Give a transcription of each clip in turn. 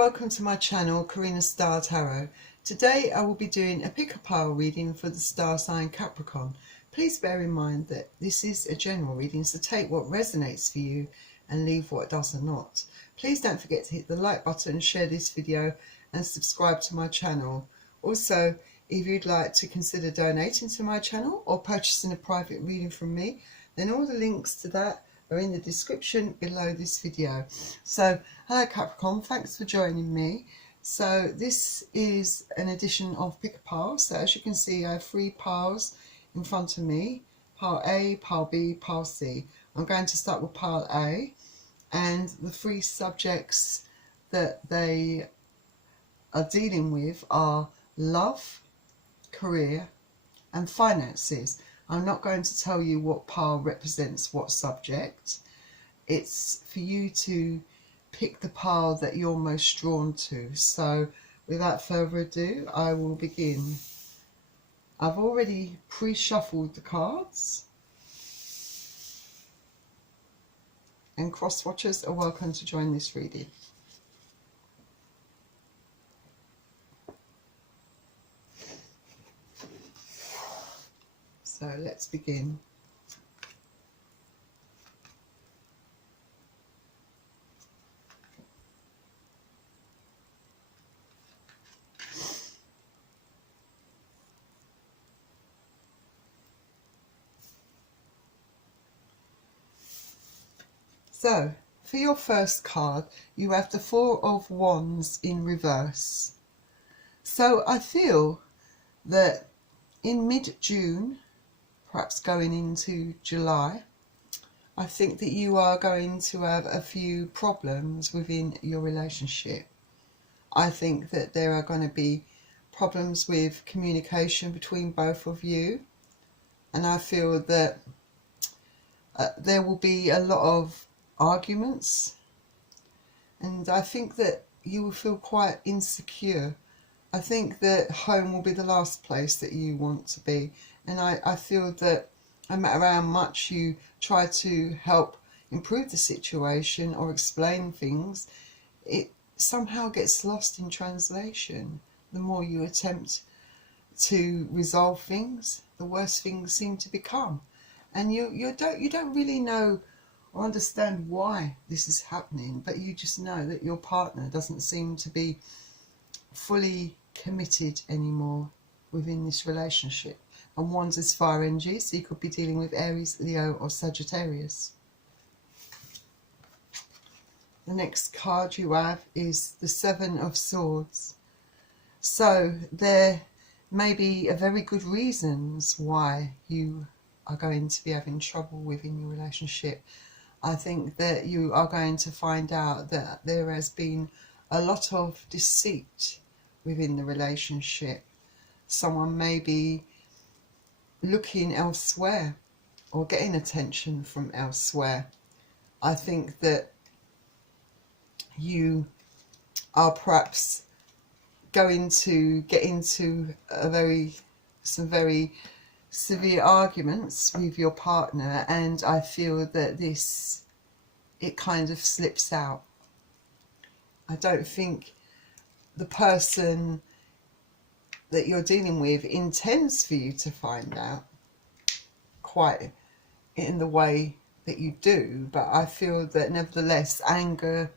welcome to my channel, Karina Star Tarot. Today I will be doing a pick-a-pile reading for the star sign Capricorn. Please bear in mind that this is a general reading, so take what resonates for you and leave what does not. Please don't forget to hit the like button, share this video and subscribe to my channel. Also, if you'd like to consider donating to my channel or purchasing a private reading from me, then all the links to that are in the description below this video. So hello Capricorn, thanks for joining me. So this is an edition of Pick a Pile. So as you can see, I have 3 piles in front of me: pile A, pile B, pile C. I'm going to start with pile A, and the 3 subjects that they are dealing with are love, career and finances. I'm not going to tell you what pile represents what subject. It's for you to pick the pile that you're most drawn to. So without further ado, I will begin. I've already pre-shuffled the cards, and cross watchers are welcome to join this reading. So let's begin. So for your first card, you have the 4 of Wands in reverse. So I feel that in mid-June, perhaps going into July, I think that you are going to have a few problems within your relationship. I think that there are going to be problems with communication between both of you, and I feel that there will be a lot of arguments, and I think that you will feel quite insecure. I think that home will be the last place that you want to be, and I feel that no matter how much you try to help improve the situation or explain things, it somehow gets lost in translation. The more you attempt to resolve things, the worse things seem to become, and you don't really know or understand why this is happening, but you just know that your partner doesn't seem to be fully committed anymore within this relationship. And Wands is fire energy, so you could be dealing with Aries, Leo or Sagittarius. The next card you have is the 7 of Swords. So there may be a very good reasons why you are going to be having trouble within your relationship. I think that you are going to find out that there has been a lot of deceit within the relationship. Someone may be looking elsewhere or getting attention from elsewhere. I think that you are perhaps going to get into some very severe arguments with your partner, and I feel that it kind of slips out. I don't think the person that you're dealing with intends for you to find out quite in the way that you do, but I feel that nevertheless anger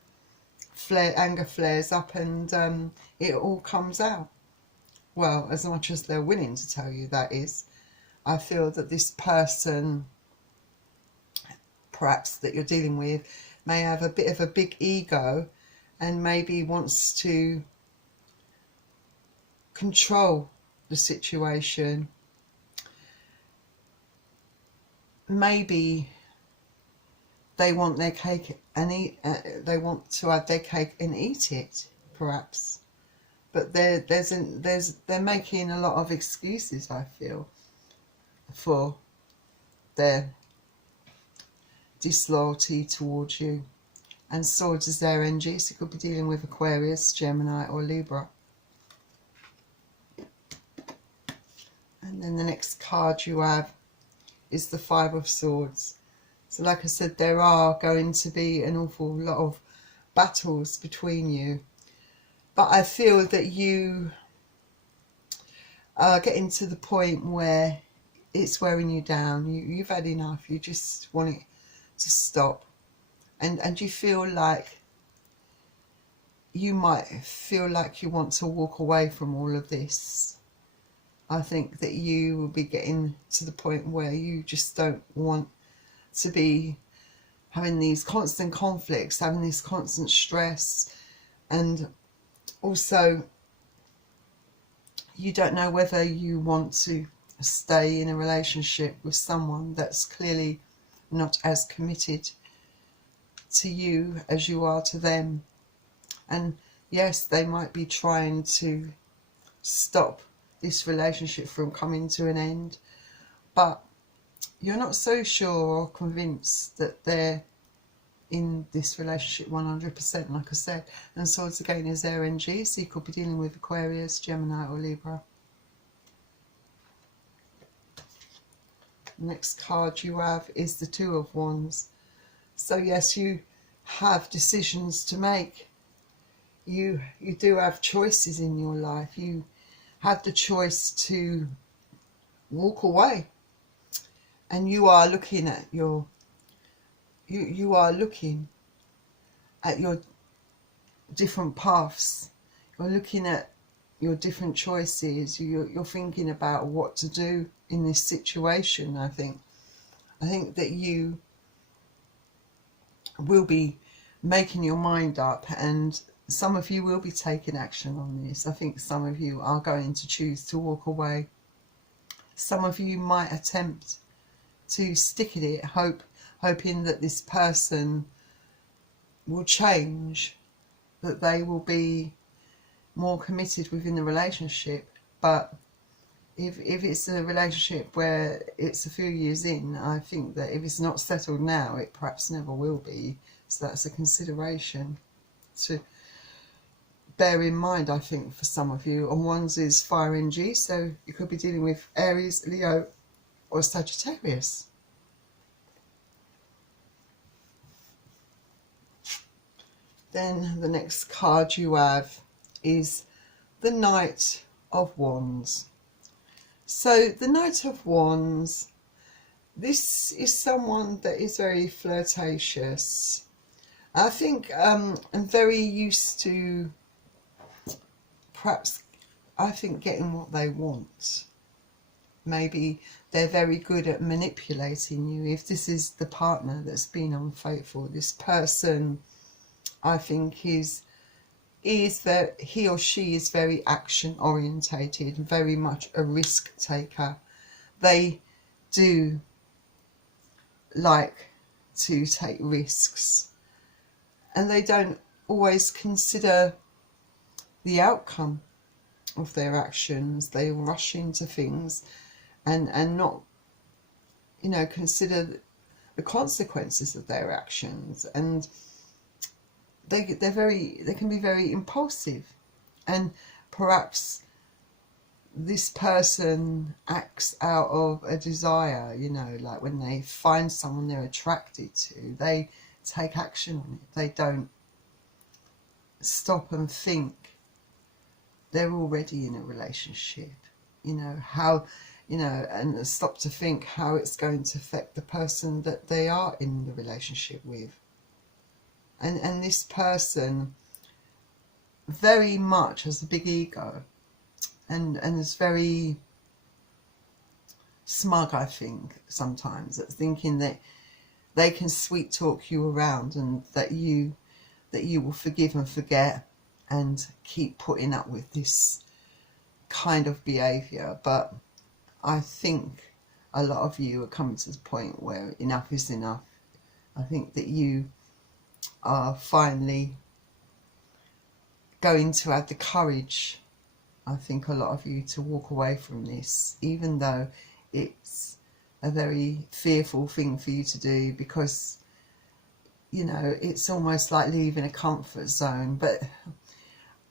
flares up, and it all comes out. Well, as much as they're willing to tell you, that is. I feel that this person, perhaps that you're dealing with, may have a bit of a big ego and maybe wants to control the situation. Maybe they want their cake and they want to have their cake and eat it, perhaps. But they're making a lot of excuses, I feel, for their disloyalty towards you. And Swords is their energy, so you could be dealing with Aquarius, Gemini or Libra. And then the next card you have is the 5 of Swords. So like I said, there are going to be an awful lot of battles between you. But I feel that you are getting to the point where it's wearing you down. You've had enough. You just want it to stop. And you feel like you might feel like you want to walk away from all of this. I think that you will be getting to the point where you just don't want to be having these constant conflicts, having this constant stress, and also you don't know whether you want to stay in a relationship with someone that's clearly not as committed to you as you are to them. And yes, they might be trying to stop this relationship from coming to an end, but you're not so sure or convinced that they're in this relationship 100%, like I said. And Swords again is their NG, so you could be dealing with Aquarius, Gemini or Libra. The next card you have is the Two of Wands. So yes, you have decisions to make. You do have choices in your life. You have the choice to walk away, and you are looking at your you are looking at your different paths. You're looking at your different choices. You're thinking about what to do in this situation. I think that you will be making your mind up, and some of you will be taking action on this. I think some of you are going to choose to walk away. Some of you might attempt to stick at it, hoping that this person will change, that they will be more committed within the relationship. But if it's a relationship where it's a few years in, I think that if it's not settled now, it perhaps never will be. So that's a consideration to bear in mind, I think, for some of you. And Wands is fire NG, so you could be dealing with Aries, Leo or Sagittarius. Then the next card you have is the Knight of Wands. So the Knight of Wands, this is someone that is very flirtatious. I think and very used to, perhaps, I think, getting what they want. Maybe they're very good at manipulating you. If this is the partner that's been unfaithful, this person, I think, that he or she is very action orientated, very much a risk taker. They do like to take risks, and they don't always consider the outcome of their actions. They rush into things and not, consider the consequences of their actions. And they can be very impulsive, and perhaps this person acts out of a desire, like when they find someone they're attracted to, they take action on it. They don't stop and think they're already in a relationship, and stop to think how it's going to affect the person that they are in the relationship with. And this person very much has a big ego, and is very smug, I think, sometimes, at thinking that they can sweet talk you around, and that you will forgive and forget and keep putting up with this kind of behaviour. But I think a lot of you are coming to the point where enough is enough. I think that you are finally going to have the courage, I think, a lot of you, to walk away from this, even though it's a very fearful thing for you to do, because it's almost like leaving a comfort zone. But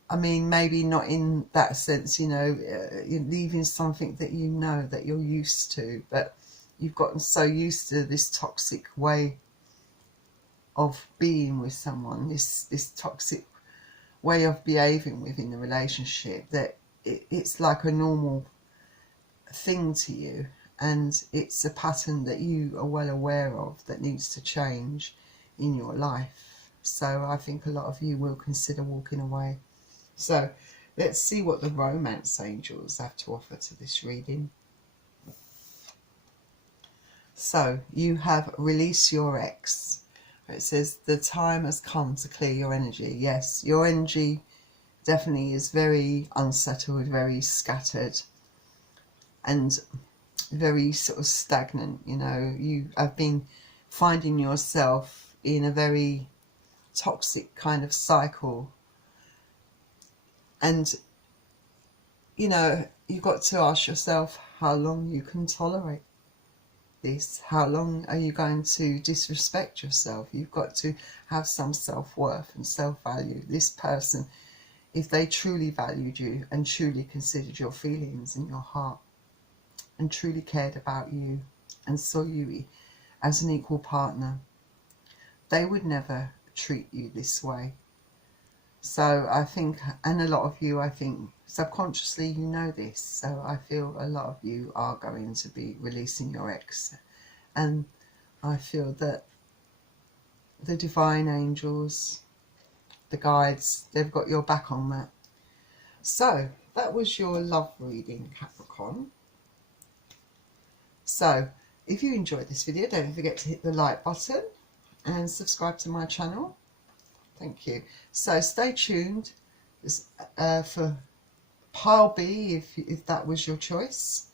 I mean, maybe not in that sense, you're leaving something that that you're used to, but you've gotten so used to this toxic way of being with someone, this toxic way of behaving within the relationship, that it's like a normal thing to you, and it's a pattern that you are well aware of that needs to change in your life. So I think a lot of you will consider walking away. So let's see what the romance angels have to offer to this reading. So you have released your ex. It says the time has come to clear your energy. Yes, your energy definitely is very unsettled, very scattered, and very sort of stagnant. You know, you have been finding yourself in a very toxic kind of cycle, and you know, you've got to ask yourself how long you can tolerate this. How long are you going to disrespect yourself? You've got to have some self-worth and self-value. This person, if they truly valued you and truly considered your feelings in your heart and truly cared about you and saw you as an equal partner, they would never treat you this way. So I think, and a lot of you, I think subconsciously you know this, so I feel a lot of you are going to be releasing your ex, and I feel that the divine angels, the guides, they've got your back on that. So that was your love reading, Capricorn. So if you enjoyed this video, don't forget to hit the like button and subscribe to my channel. Thank you. So stay tuned for pile B if that was your choice,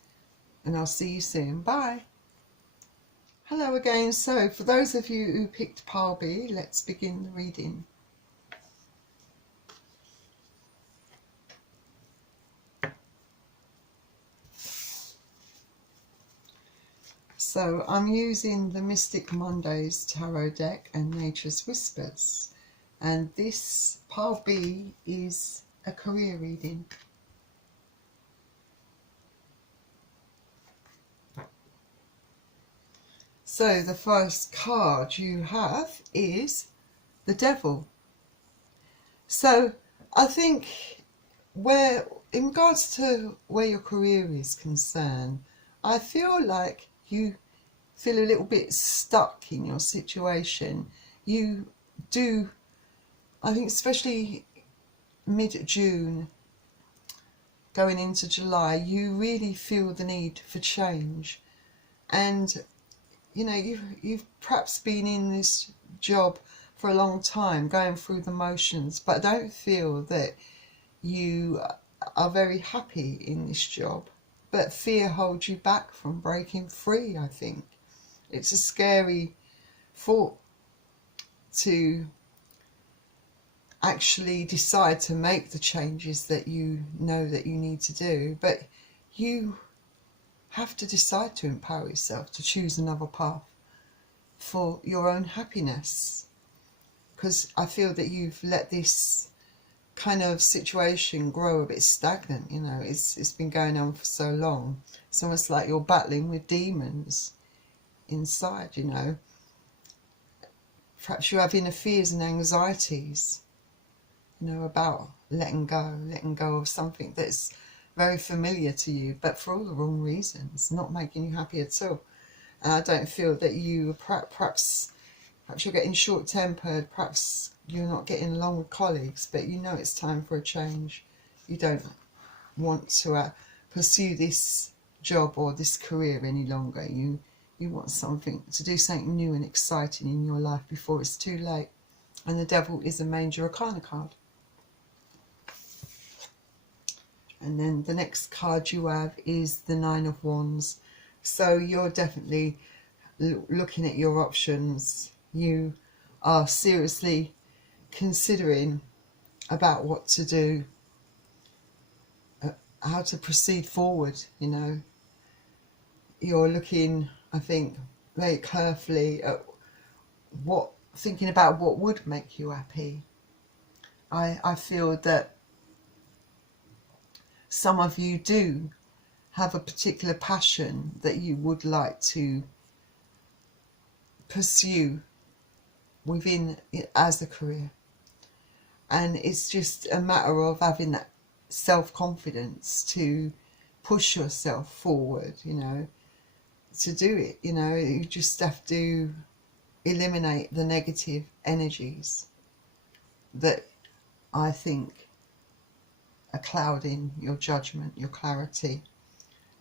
and I'll see you soon. Bye. Hello again. So for those of you who picked pile B, let's begin the reading. So I'm using the Mystic Mondays Tarot deck and Nature's Whispers, and this pile B is a career reading. So the first card you have is the Devil. So I think in regards to where your career is concerned, I feel like you feel a little bit stuck in your situation. You do, I think especially mid-June going into July, you really feel the need for change. And you know, you've perhaps been in this job for a long time, going through the motions, but don't feel that you are very happy in this job. But fear holds you back from breaking free, I think. It's a scary thought to actually decide to make the changes that you know that you need to do, but you have to decide to empower yourself to choose another path for your own happiness, because I feel that you've let this kind of situation grow a bit stagnant. You know, it's been going on for so long. It's almost like you're battling with demons inside, you know. Perhaps you have inner fears and anxieties, you know, about letting go of something that's very familiar to you, but for all the wrong reasons, not making you happy at all. And I don't feel that you, perhaps you're getting short-tempered, perhaps you're not getting along with colleagues, but you know it's time for a change. You don't want to pursue this job or this career any longer. You want to do something new and exciting in your life before it's too late. And the Devil is a major arcana card. And then the next card you have is the Nine of Wands. So you're definitely looking at your options. You are seriously considering about what to do, how to proceed forward, you know. You're looking, I think, very carefully at thinking about what would make you happy. I feel that some of you do have a particular passion that you would like to pursue within as a career, And it's just a matter of having that self-confidence to push yourself forward, you know, to do it. You know, you just have to eliminate the negative energies that I think are clouding your judgment, your clarity,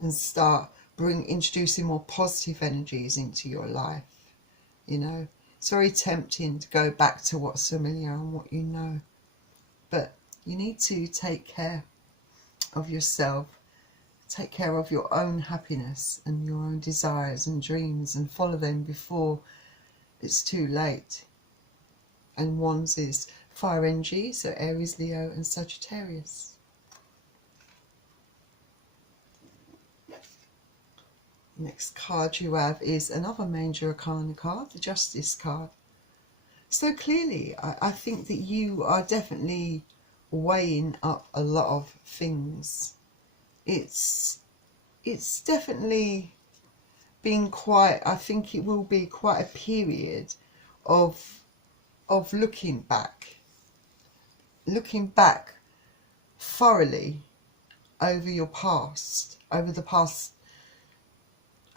and start introducing more positive energies into your life. You know, it's very tempting to go back to what's familiar and what you know, but you need to take care of yourself, take care of your own happiness and your own desires and dreams, and follow them before it's too late. And Wands is fire energy, so Aries, Leo and Sagittarius. Next card you have is another Major Arcana card, the Justice card. So clearly, I think that you are definitely weighing up a lot of things. It's definitely been quite, I think it will be quite a period of looking back thoroughly over your past, over the past,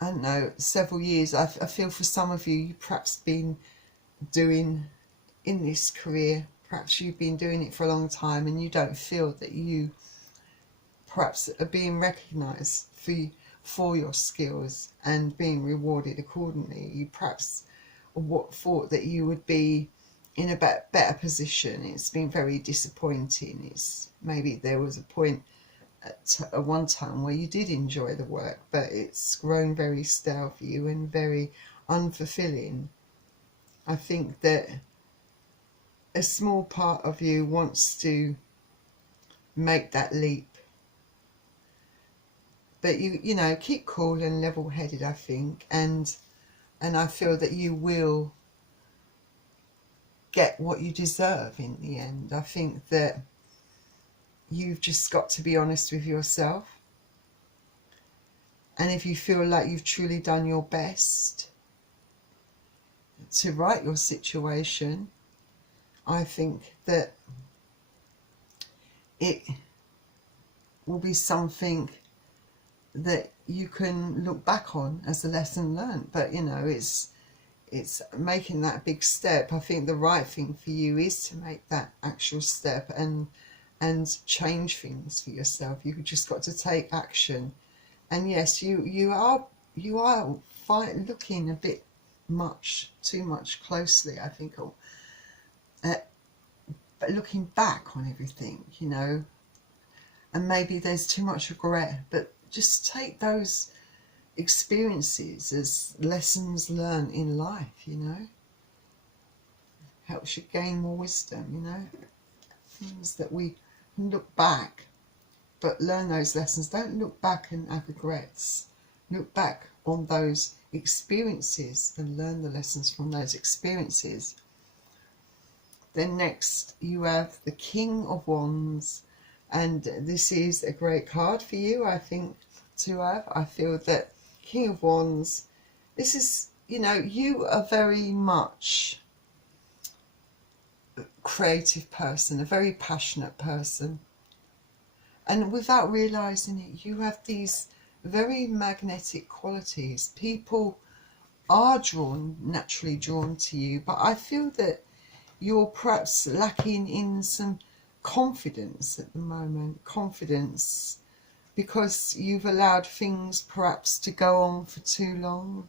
I don't know, several years. I feel for some of you, you perhaps been doing in this career, perhaps you've been doing it for a long time and you don't feel that you perhaps are being recognised for your skills and being rewarded accordingly. You perhaps thought that you would be in a better position. It's been very disappointing. It's maybe there was a point at one time where you did enjoy the work, but it's grown very stale for you and very unfulfilling. I think that a small part of you wants to make that leap, but you know, keep cool and level-headed, I think, and I feel that you will get what you deserve in the end. I think that you've just got to be honest with yourself, and if you feel like you've truly done your best to right your situation, I think that it will be something that you can look back on as a lesson learned. But you know, it's making that big step. I think the right thing for you is to make that actual step and change things for yourself. You've just got to take action. And yes, you are looking a bit too much closely, I think, but looking back on everything, you know, and maybe there's too much regret, but just take those experiences as lessons learned in life, you know. Helps you gain more wisdom, you know. Things that we can look back, but learn those lessons. Don't look back and have regrets. Look back on those experiences and learn the lessons from those experiences. Then next you have the King of Wands, and this is a great card for you, I think, to have. I feel that King of Wands, this is, you know, you are very much a creative person, a very passionate person, and without realising it, you have these very magnetic qualities. People are naturally drawn to you, but I feel that you're perhaps lacking in some confidence at the moment. Confidence because you've allowed things perhaps to go on for too long,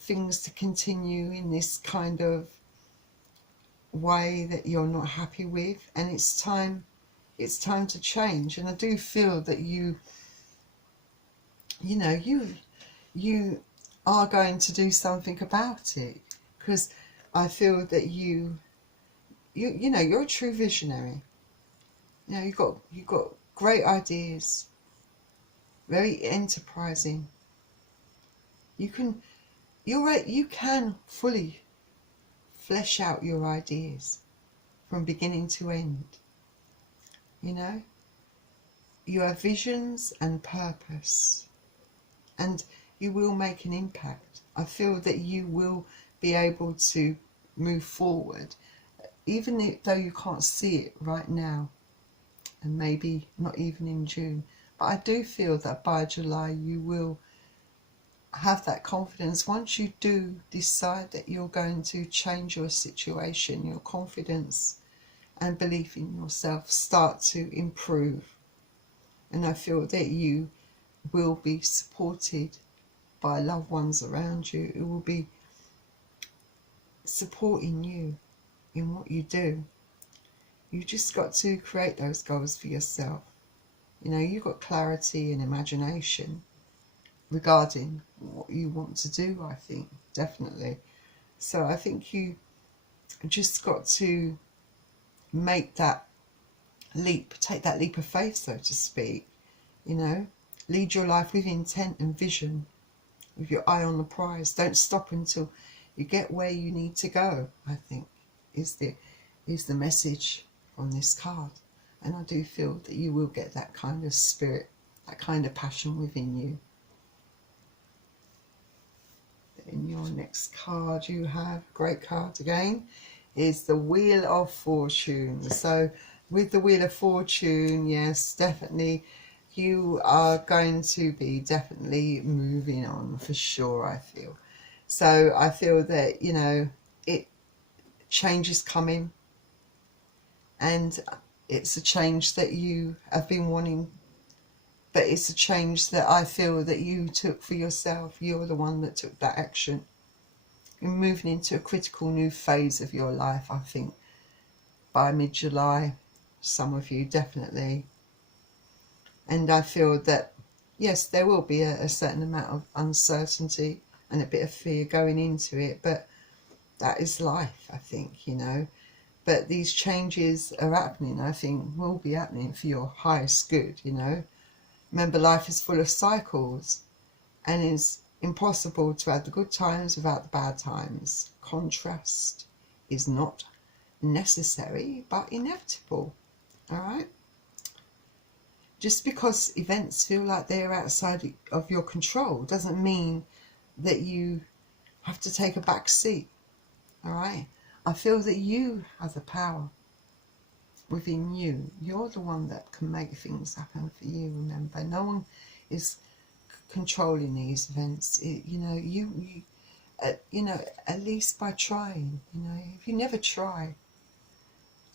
things to continue in this kind of way that you're not happy with, and it's time to change. And I do feel that you know, you are going to do something about it, because I feel that you know, you're a true visionary. You know, you've got great ideas, very enterprising. You can fully flesh out your ideas from beginning to end. You know, you have visions and purpose, and you will make an impact. I feel that you will be able to move forward even though you can't see it right now, and maybe not even in June, but I do feel that by July you will have that confidence. Once you do decide that you're going to change your situation, your confidence and belief in yourself start to improve. And I feel that you will be supported by loved ones around you who will be supporting you in what you do. You just got to create those goals for yourself. You know, you've got clarity and imagination regarding what you want to do, I think, definitely. So I think you just got to make that leap, take that leap of faith, so to speak, you know, lead your life with intent and vision, with your eye on the prize. Don't stop until you get where you need to go, I think, is the message from this card. And I do feel that you will get that kind of spirit, that kind of passion within you. In your next card you have, great card again, is the Wheel of Fortune. So with the Wheel of Fortune, yes, definitely you are going to be definitely moving on for sure, I feel. So I feel that, you know, change is coming, and it's a change that you have been wanting, but it's a change that I feel that you took for yourself. You're the one that took that action. You're moving into a critical new phase of your life, I think, by mid-July, some of you definitely. And I feel that, yes, there will be a certain amount of uncertainty and a bit of fear going into it, but that is life, I think, you know. But these changes are happening, I think, will be happening for your highest good, you know. Remember, life is full of cycles, and it's impossible to have the good times without the bad times. Contrast is not necessary, but inevitable, all right? Just because events feel like they're outside of your control doesn't mean that you have to take a back seat, all right? I feel that you have the power within you. You're the one that can make things happen for you, remember. No one is controlling these events. You know, you know, at least by trying, you know. If you never try,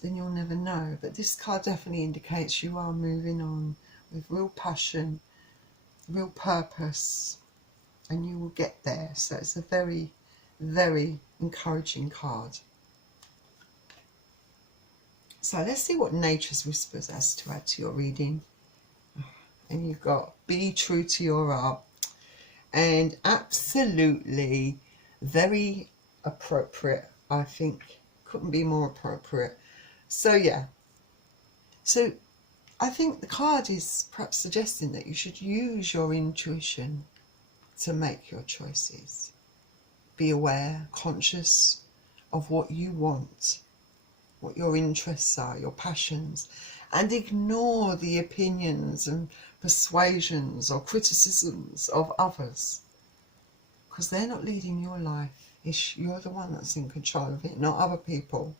then you'll never know. But this card definitely indicates you are moving on with real passion, real purpose, and you will get there. So it's a very, very encouraging card. So let's see what Nature's Whispers has to add to your reading. And you've got be true to your art. And absolutely very appropriate, I think. Couldn't be more appropriate. So yeah. So I think the card is perhaps suggesting that you should use your intuition to make your choices. Be aware, conscious of what you want, what your interests are, your passions, and ignore the opinions and persuasions or criticisms of others, because they're not leading your life. You're the one that's in control of it, not other people.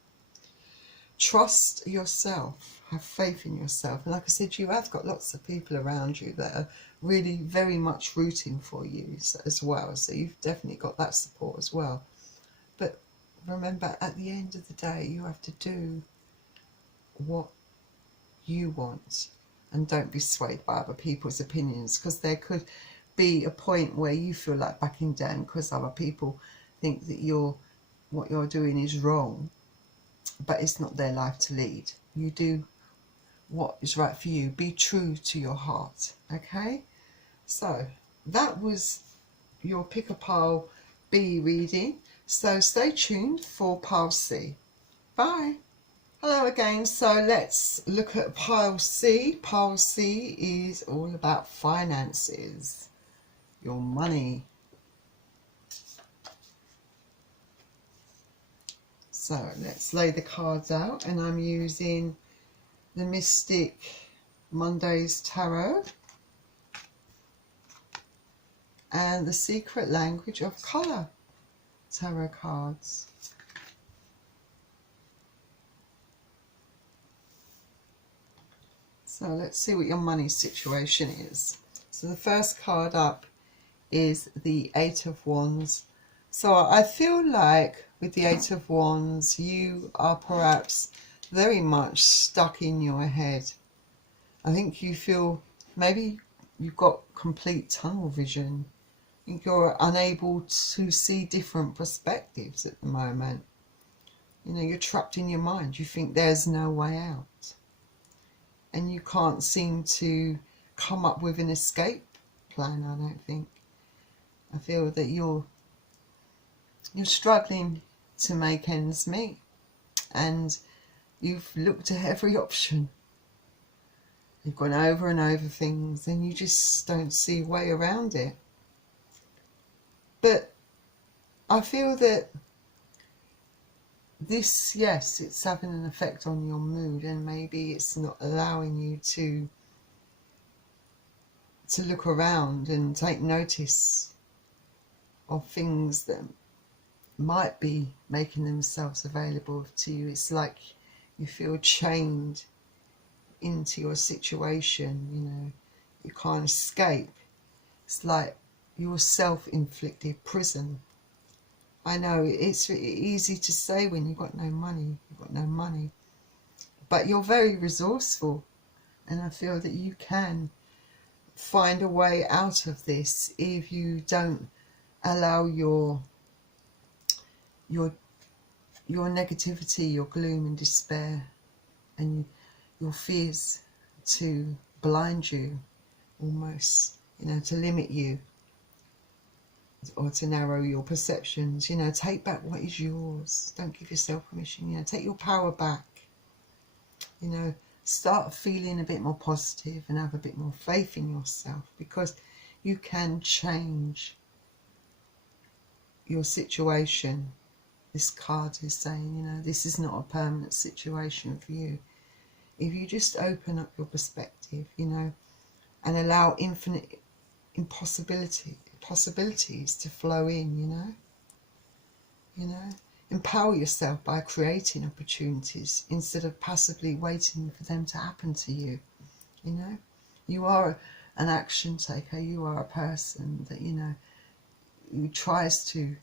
Trust yourself, have faith in yourself, and like I said, you have got lots of people around you that are really very much rooting for you as well, so you've definitely got that support as well. But remember, at the end of the day, you have to do what you want, and don't be swayed by other people's opinions, because there could be a point where you feel like backing down because other people think that what you're doing is wrong, but it's not their life to lead. You do what is right for you. Be true to your heart, okay? So that was your Pick a Pile B reading. So stay tuned for Pile C. Bye. Hello again. So let's look at Pile C. Pile C is all about finances, your money. So let's lay the cards out, and I'm using the Mystic Mondays Tarot and the Secret Language of Colour tarot cards. So let's see what your money situation is. So the first card up is the Eight of Wands. So I feel like with the Eight of Wands, you are perhaps very much stuck in your head. I think you feel maybe you've got complete tunnel vision. I think you're unable to see different perspectives at the moment. You know, you're trapped in your mind. You think there's no way out. And you can't seem to come up with an escape plan, I don't think. I feel that you're struggling to make ends meet, and you've looked at every option. You've gone over and over things, and you just don't see a way around it. But I feel that this, yes, it's having an effect on your mood, and maybe it's not allowing you to look around and take notice of things that might be making themselves available to you. It's like you feel chained into your situation, you know, you can't escape. It's like your self-inflicted prison. I know it's easy to say when you've got no money, but you're very resourceful, and I feel that you can find a way out of this if you don't allow your negativity, your gloom and despair, and your fears to blind you, almost, you know, to limit you, or to narrow your perceptions. You know, take back what is yours. Don't give yourself permission. You know, take your power back. You know, start feeling a bit more positive and have a bit more faith in yourself, because you can change your situation. This card is saying, you know, this is not a permanent situation for you. If you just open up your perspective, you know, and allow infinite possibilities to flow in, you know, empower yourself by creating opportunities instead of passively waiting for them to happen to you. You know, you are an action taker. You are a person that, you know, who tries to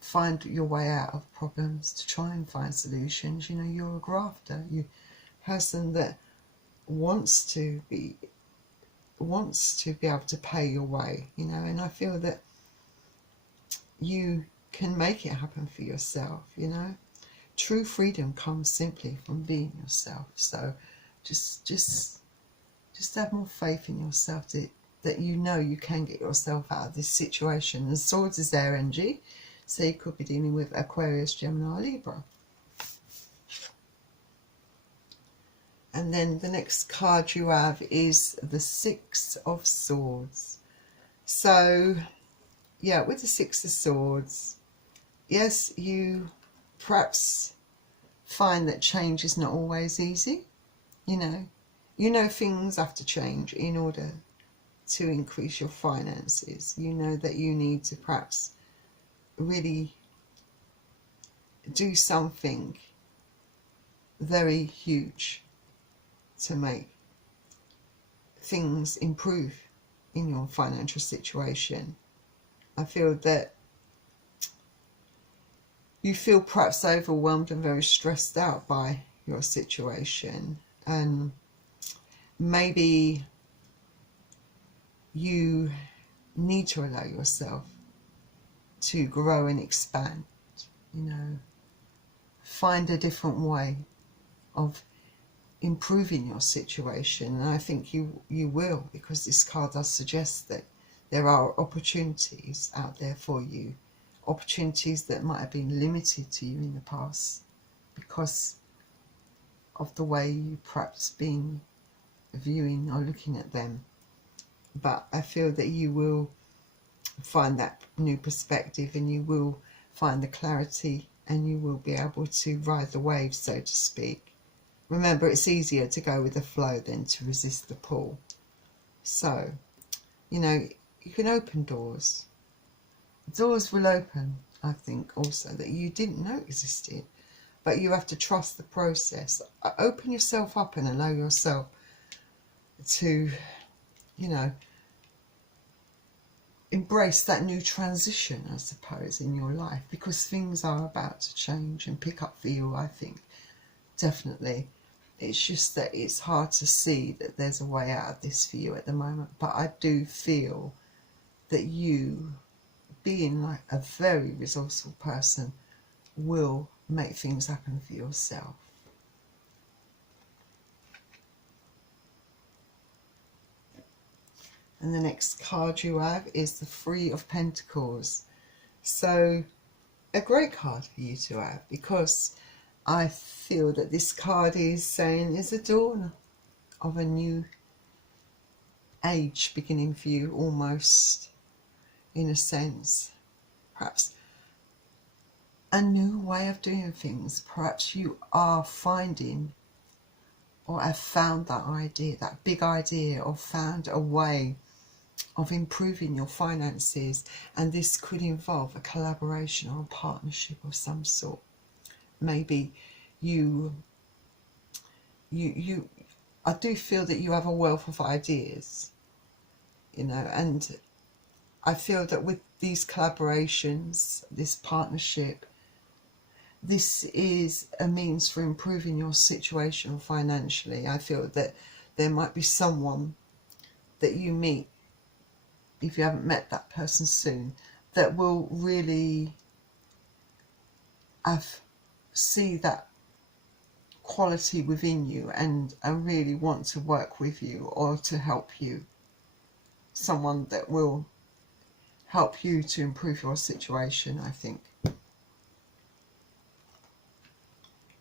find your way out of problems, to try and find solutions. You know, you're a grafter. You're a person that wants to be able to pay your way, you know, and I feel that you can make it happen for yourself, you know. True freedom comes simply from being yourself. So just have more faith in yourself, that you know you can get yourself out of this situation. And Swords is their energy, so you could be dealing with Aquarius, Gemini, Libra. And then the next card you have is the Six of Swords. So, yeah, with the Six of Swords, yes, you perhaps find that change is not always easy. You know things have to change in order to increase your finances. You know that you need to perhaps really do something very huge to make things improve in your financial situation. I feel that you feel perhaps overwhelmed and very stressed out by your situation, and maybe you need to allow yourself to grow and expand, you know, find a different way of improving your situation. And I think you will, because this card does suggest that there are opportunities out there for you, opportunities that might have been limited to you in the past because of the way you perhaps been viewing or looking at them. But I feel that you will find that new perspective, and you will find the clarity, and you will be able to ride the wave, so to speak. Remember, it's easier to go with the flow than to resist the pull. So, you know, you can open doors. Doors will open, I think, also, that you didn't know existed. but you have to trust the process. Open yourself up and allow yourself to, you know, embrace that new transition, I suppose, in your life, because things are about to change and pick up for you, I think, definitely. It's just that it's hard to see that there's a way out of this for you at the moment, but I do feel that you, being like a very resourceful person, will make things happen for yourself. And the next card you have is the Three of Pentacles. So a great card for you to have, because I feel that this card is saying is a dawn of a new age beginning for you, almost, in a sense. Perhaps a new way of doing things. Perhaps you are finding, or have found that idea, that big idea, or found a way of improving your finances, and this could involve a collaboration or a partnership of some sort. Maybe I do feel that you have a wealth of ideas, you know, and I feel that with these collaborations, this partnership, this is a means for improving your situation financially. I feel that there might be someone that you meet, if you haven't met that person soon, that will really see that quality within you and really want to work with you or to help you. Someone that will help you to improve your situation, I think.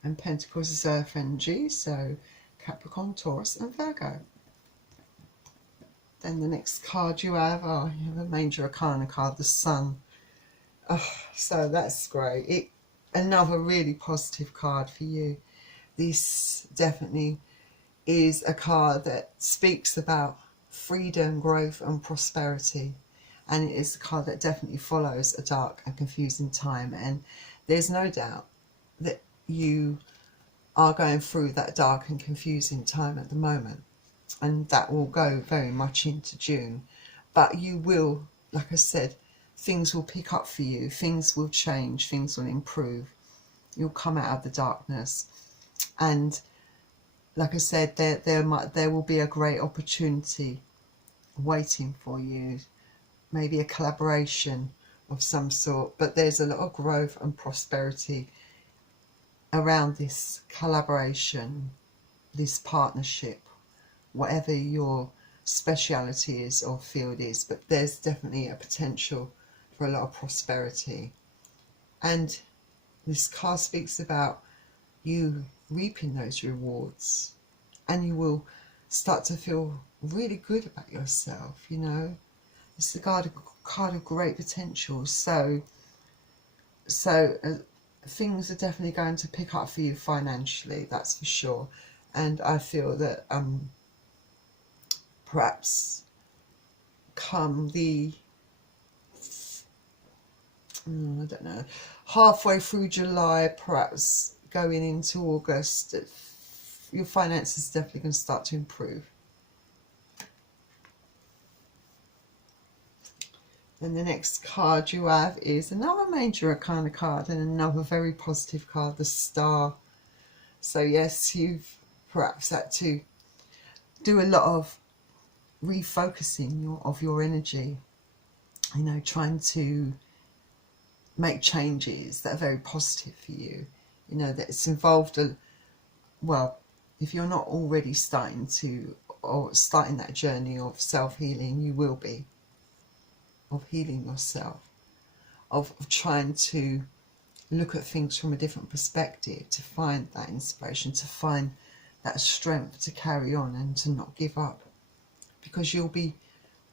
And Pentacles is Earth energy, so Capricorn, Taurus and Virgo. Then the next card you have a Major Arcana card, the Sun. Oh, so that's great. Another really positive card for you. This definitely is a card that speaks about freedom, growth and prosperity. And it is a card that definitely follows a dark and confusing time. And there's no doubt that you are going through that dark and confusing time at the moment. And that will go very much into June. But you will, like I said, things will pick up for you. Things will change. Things will improve. You'll come out of the darkness. And like I said, there will be a great opportunity waiting for you. Maybe a collaboration of some sort. But there's a lot of growth and prosperity around this collaboration, this partnership, whatever your speciality is or field is, but there's definitely a potential for a lot of prosperity. And this card speaks about you reaping those rewards, and you will start to feel really good about yourself, you know. It's the card of great potential. So things are definitely going to pick up for you financially, that's for sure. And I feel that perhaps come the, I don't know, halfway through July, perhaps going into August, your finances are definitely going to start to improve. Then the next card you have is another Major Arcana card and another very positive card, the Star. So yes, you've perhaps had to do a lot of refocusing of your energy, you know, trying to make changes that are very positive for you, you know, that it's involved well, if you're not already starting that journey of self-healing, you will be, of healing yourself, of trying to look at things from a different perspective, to find that inspiration, to find that strength to carry on and to not give up, because you'll be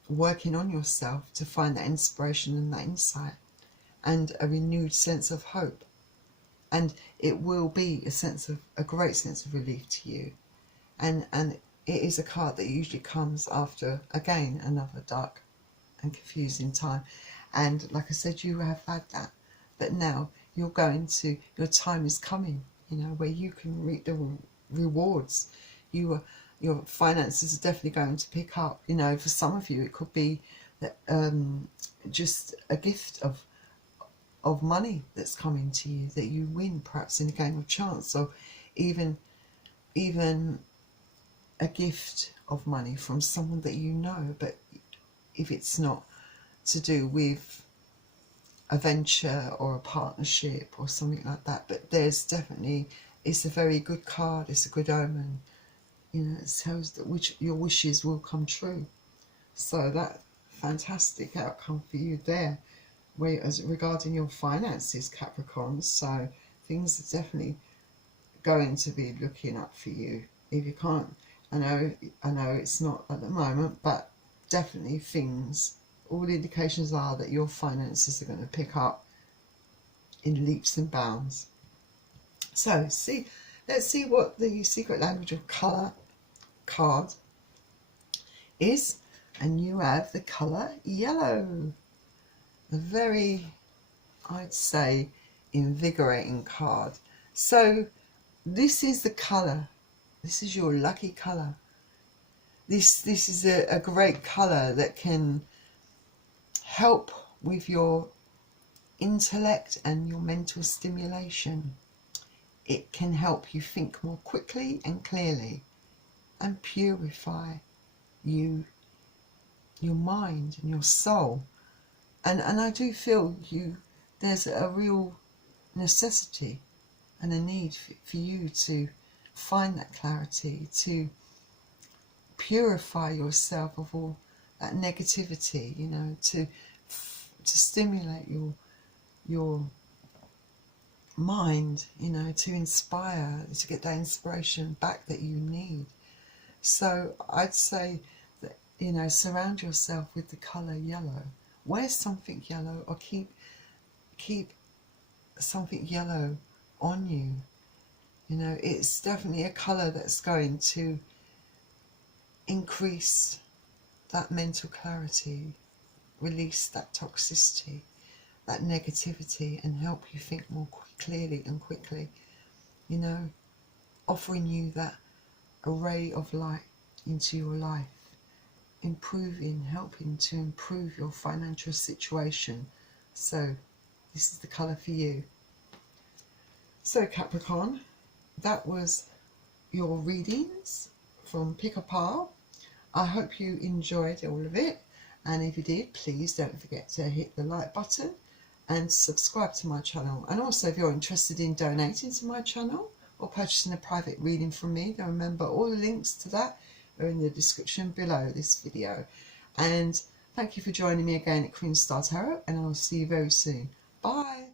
working on yourself to find that inspiration and that insight and a renewed sense of hope. And it will be a great sense of relief to you. And it is a card that usually comes after, again, another dark and confusing time. And like I said, you have had that, but now your time is coming. you know, where you can reap the rewards. Your finances are definitely going to pick up. You know, for some of you it could be that, just a gift of money that's coming to you, that you win perhaps in a game of chance, or even a gift of money from someone that you know. But if it's not to do with a venture or a partnership or something like that, but there's definitely, it's a very good card, it's a good omen, you know, it tells that your wishes will come true. So that fantastic outcome for you there, where as regarding your finances, Capricorn. So things are definitely going to be looking up for you. If you can't, I know it's not at the moment, but definitely things, all the indications are that your finances are going to pick up in leaps and bounds. So let's see what the secret language of colour card is. And you have the colour yellow. A very, I'd say, invigorating card. So this is the colour. This is your lucky colour. This is a great colour that can help with your intellect and your mental stimulation. It can help you think more quickly and clearly, and purify your mind and your soul. And I do feel there's a real necessity and a need for you to find that clarity, to purify yourself of all that negativity, you know, to stimulate your mind, you know, to inspire, to get that inspiration back that you need. So I'd say that, you know, surround yourself with the colour yellow. Wear something yellow, or keep something yellow on you. You know, it's definitely a colour that's going to increase that mental clarity, release that toxicity, that negativity, and help you think more clearly and quickly, you know, offering you that array of light into your life, helping to improve your financial situation. So this is the colour for you. So Capricorn, that was your readings from Pick a Pile. I hope you enjoyed all of it, and if you did, please don't forget to hit the like button and subscribe to my channel. And also, if you're interested in donating to my channel or purchasing a private reading from me, then remember all the links to that are in the description below this video. And thank you for joining me again at Queen Star Tarot, and I'll see you very soon. Bye.